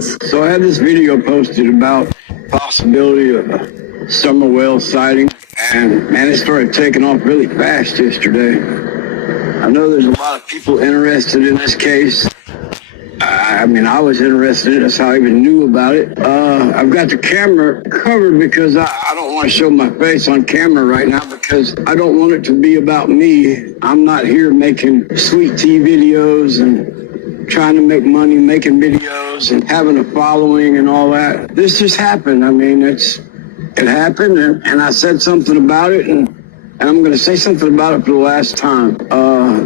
So I had this video posted about possibility of a summer whale sighting, and man, it started taking off really fast yesterday. I know there's a lot of people interested in this case. I mean, I was interested in it. That's how I even knew about it. I've got the camera covered because I don't want to show my face on camera right now because I don't want it to be about me. I'm not here making sweet tea videos and trying to make money making videos and having a following and all that. This just happened. I mean, it happened, and I said something about it, and I'm going to say something about it for the last time.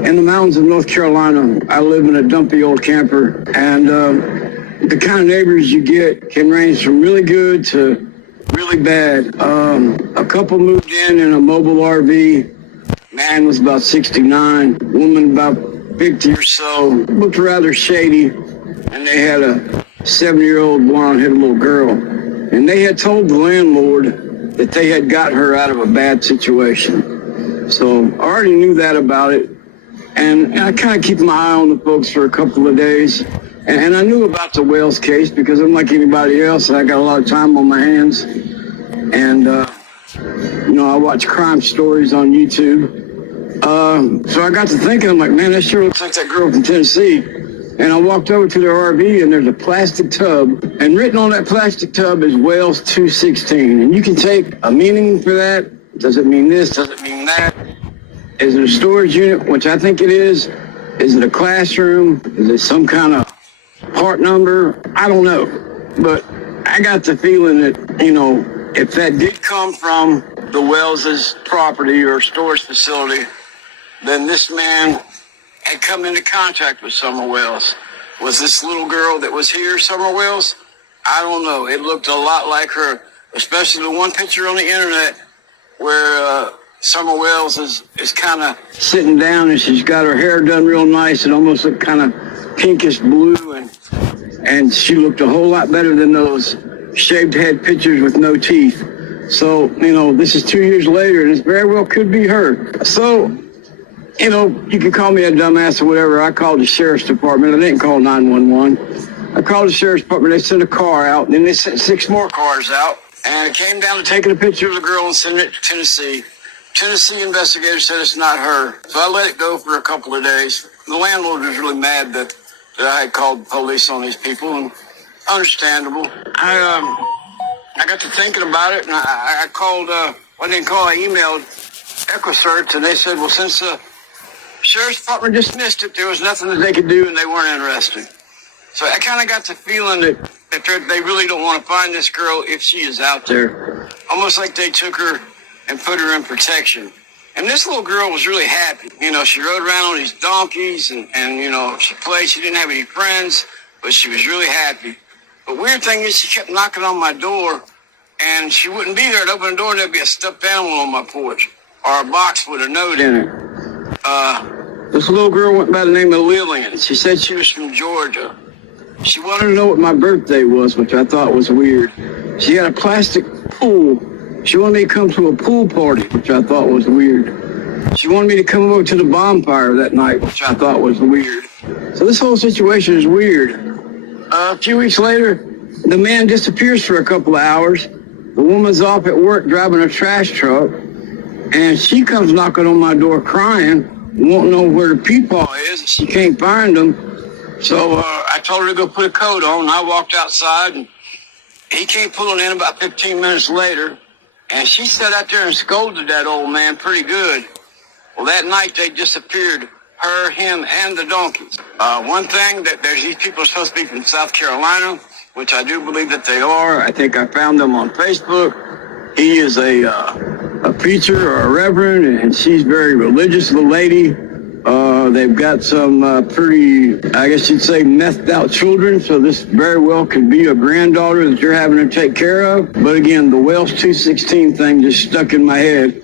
In the mountains of North Carolina, I live in a dumpy old camper, and the kind of neighbors you get can range from really good to really bad. A couple moved in a mobile RV. Man was about 69, woman about 50 or so, looked rather shady, and they had a 7-year-old blonde-headed little girl. And they had told the landlord that they had got her out of a bad situation. So I already knew that about it. And I kind of keep my eye on the folks for a couple of days. And I knew about the Wales case because I'm like anybody else. I got a lot of time on my hands. And, I watch crime stories on YouTube. So I got to thinking, I'm like, man, that sure looks like that girl from Tennessee. And I walked over to their RV, and there's a plastic tub. And written on that plastic tub is Wales 216. And you can take a meaning for that. Does it mean this? Does it mean that? Is it a storage unit, which I think it is? Is it a classroom? Is it some kind of part number? I don't know. But I got the feeling that, if that did come from the Wells's property or storage facility, then this man had come into contact with Summer Wells. Was this little girl that was here Summer Wells? I don't know. It looked a lot like her, especially the one picture on the internet where Summer Wells is kind of sitting down, and she's got her hair done real nice and almost looked kind of pinkish blue, and she looked a whole lot better than those shaved head pictures with no teeth. So, this is 2 years later, and it very well could be her. So, you can call me a dumbass or whatever. I called the sheriff's department. I didn't call 911. I called the sheriff's department. They sent a car out, and then they sent 6 more cars out, and it came down to taking a picture of the girl and sending it to Tennessee. Tennessee investigators said it's not her, so I let it go for a couple of days. The landlord was really mad that I had called the police on these people, and understandable. I got to thinking about it, and I called, I emailed EquiSearch, and they said, well, since the sheriff's department dismissed it, there was nothing that they could do, and they weren't interested. So I kind of got the feeling that they really don't want to find this girl if she is out there. Almost like they took her and put her in protection. And this little girl was really happy. She rode around on these donkeys and she played. She didn't have any friends, but she was really happy. The weird thing is she kept knocking on my door, and she wouldn't be there. I'd open the door, and there'd be a stuffed animal on my porch or a box with a note in it. This little girl went by the name of Lillian. She said she was from Georgia. She wanted to know what my birthday was, which I thought was weird. She had a plastic pool. She wanted me to come to a pool party, which I thought was weird. She wanted me to come over to the bonfire that night, which I thought was weird. So this whole situation is weird. A few weeks later, the man disappears for a couple of hours. The woman's off at work driving a trash truck, and she comes knocking on my door crying, won't know where the peepaw is. She can't find him. So I told her to go put a coat on, and I walked outside, and he came pulling in about 15 minutes later. And she sat out there and scolded that old man pretty good. Well, that night they disappeared, her, him, and the donkeys. One thing, that these people are supposed to be from South Carolina, which I do believe that they are. I think I found them on Facebook. He is a preacher or a reverend, and she's very religious little lady. They've got some pretty, I guess you'd say, methed out children, so this very well could be a granddaughter that you're having to take care of. But again, the Wales 216 thing just stuck in my head.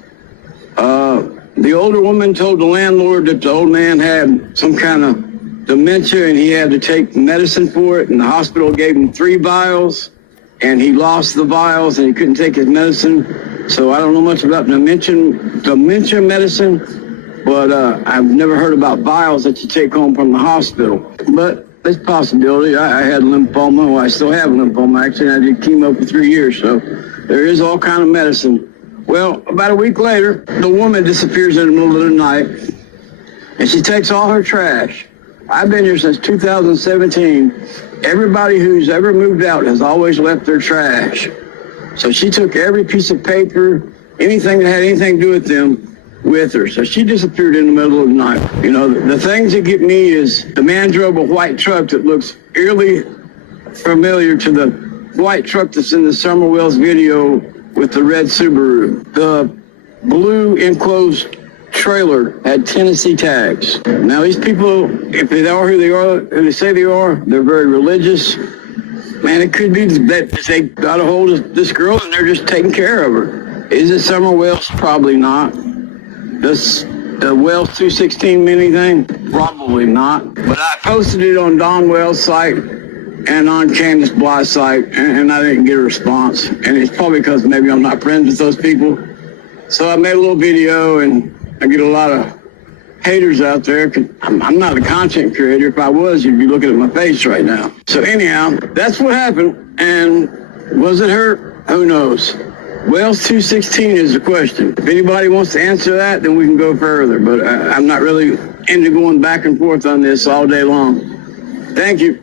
The older woman told the landlord that the old man had some kind of dementia and he had to take medicine for it, and the hospital gave him 3 vials, and he lost the vials and he couldn't take his medicine. So I don't know much about dementia medicine. But I've never heard about vials that you take home from the hospital. But There's a possibility. I had lymphoma. Well, I still have lymphoma. Actually, I did chemo for 3 years, so there is all kind of medicine. Well, about a week later, the woman disappears in the middle of the night, and she takes all her trash. I've been here since 2017. Everybody who's ever moved out has always left their trash. So she took every piece of paper, anything that had anything to do with them, with her. So she disappeared in the middle of the night. You know, the things that get me is the man drove a white truck that looks eerily familiar to the white truck that's in the Summer Wells video with the red Subaru. The blue enclosed trailer had Tennessee tags. Now these people, if they are who they are, who they say they are, they're very religious. Man, it could be that they got a hold of this girl and they're just taking care of her. Is it Summer Wells? Probably not. Does the Wells 216 mean anything? Probably not. But I posted it on Don Wells' site and on Candace Bly's site, and I didn't get a response. And it's probably because maybe I'm not friends with those people. So I made a little video, and I get a lot of haters out there. I'm not a content creator. If I was, you'd be looking at my face right now. So anyhow, that's what happened. And was it her? Who knows? Wells 216 is the question. If anybody wants to answer that, then we can go further. But I'm not really into going back and forth on this all day long. Thank you.